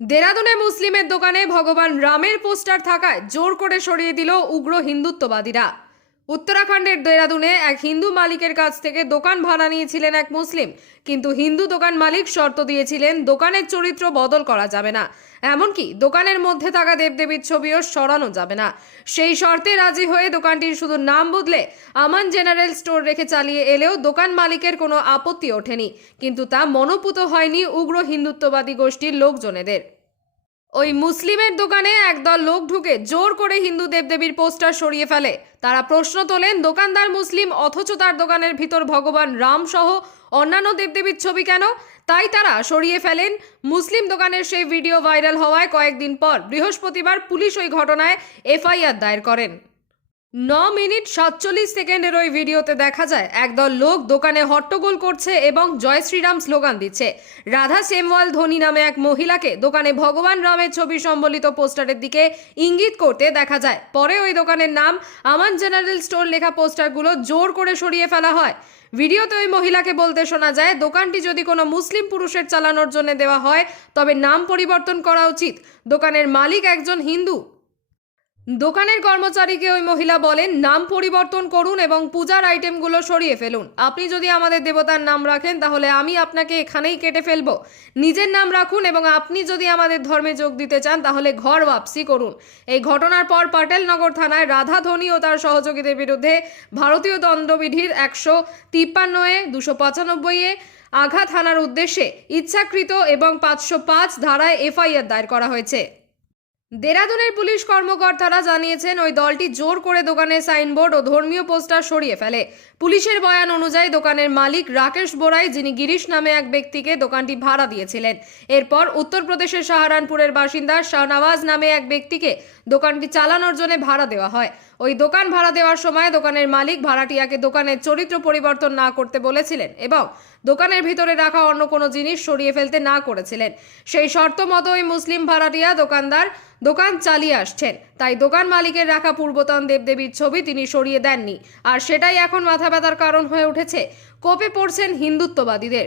দেরাদুনে মুসলিমের দোকানে ভগবান রামের পোস্টার থাকায় জোর করে সরিয়ে দিল উগ্র হিন্দুত্ববাদীরা। উত্তরাখণ্ডের দেরাদুনে এক হিন্দু মালিকের কাছ থেকে দোকান ভাড়া নিয়েছিলেন এক মুসলিম। কিন্তু হিন্দু দোকান মালিক শর্ত দিয়েছিলেন, দোকানের চরিত্র বদল করা যাবে না। এমনকি দোকানের মধ্যে থাকা দেবদেবীর ছবিও সরানো যাবে না। সেই শর্তে রাজি হয়ে দোকানটির শুধু নাম বদলে আমান জেনারেল স্টোর রেখে চালিয়ে এলেও দোকান মালিকের কোনো আপত্তি ওঠেনি। কিন্তু তা মনোপুত হয়নি উগ্র হিন্দুত্ববাদী গোষ্ঠীর লোকজনেদের। ওই মুসলিমের দোকানে একদল লোক ঢুকে জোর করে হিন্দু দেবদেবীর পোস্টার সরিয়ে ফেলে। তারা প্রশ্ন তোলেন, দোকানদার মুসলিম অথচ তার দোকানের ভিতর ভগবান রাম সহ অন্যান্য দেবদেবীর ছবি কেন? তাই তারা সরিয়ে ফেলেন। মুসলিম দোকানের সেই ভিডিও ভাইরাল হওয়ায় কয়েকদিন পর বৃহস্পতিবার পুলিশ ওই ঘটনায় এফআইআর দায়ের করেন। ন মিনিট সাতচল্লিশ সেকেন্ডের ওই ভিডিওতে দেখা যায়, একদল লোক দোকানে হট্টগোল করছে এবং জয় শ্রীরাম স্লোগান দিচ্ছে। রাধা সেমওয়াল ধোনি নামে এক মহিলাকে দোকানে ভগবান রামের ছবি সম্বলিত পোস্টারের দিকে ইঙ্গিত করতে দেখা যায়। পরে ওই দোকানের নাম আমান জেনারেল স্টোর লেখা পোস্টারগুলো জোর করে সরিয়ে ফেলা হয়। ভিডিওতে ওই মহিলাকে বলতে শোনা যায়, দোকানটি যদি কোনো মুসলিম পুরুষের চালানোর জন্য দেওয়া হয়, তবে নাম পরিবর্তন করা উচিত। দোকানের মালিক একজন হিন্দু দোকানের কর্মচারীকে ওই মহিলা বলেন, নাম পরিবর্তন করুন এবং পূজার আইটেমগুলো সরিয়ে ফেলুন। আপনি যদি আমাদের দেবতার নাম রাখেন, তাহলে আমি আপনাকে এখানেই কেটে ফেলব। নিজের নাম রাখুন এবং আপনি যদি আমাদের ধর্মে যোগ দিতে চান, তাহলে ঘর ওয়াপসি করুন। এই ঘটনার পর পাটেলনগর থানায় রাধা ধনী ও তার সহযোগীদের বিরুদ্ধে ভারতীয় দণ্ডবিধির একশো তিপ্পান্ন এ দুশো পঁচানব্বই এ আঘাত হানার উদ্দেশ্যে ইচ্ছাকৃত এবং পাঁচশো পাঁচ ধারায় এফআইআর দায়ের করা হয়েছে। দেরাদুনের পুলিশ কর্মকর্তারা জানিয়েছেন, ওই দলটি জোর করে দোকানের সাইনবোর্ড ও ধর্মীয় পোস্টার সরিয়ে ফেলে। পুলিশের বয়ান অনুযায়ী দোকানের মালিক রাকেশ বোরাই, যিনি গিরিশ নামে এক ব্যক্তিকে দোকানটি ভাড়া দিয়েছিলেন। এরপর উত্তরপ্রদেশের সাহারানপুরের বাসিন্দা শাহনওয়াজ নামে এক ব্যক্তিকে দোকানটি চালানোর জন্য ভাড়া দেওয়া হয়। ওই দোকান ভাড়া দেওয়ার সময় দোকানের মালিক ভাড়াটিয়াকে দোকানের চরিত্র পরিবর্তন না করতে বলেছিলেন এবং দোকানের ভিতরে রাখা অন্য কোনো জিনিস সরিয়ে ফেলতে না করেছিলেন। সেই শর্ত মতো ওই মুসলিম ভাড়াটিয়া দোকানদার দোকান চালিয়ে আসছেন। তাই দোকান মালিকের রাখা পূর্বতন দেবদেবীর ছবি তিনি সরিয়ে দেননি। আর সেটাই এখন মাথা ব্যথার কারণ হয়ে উঠেছে। কোপে পড়ছেন হিন্দুত্ববাদীদের।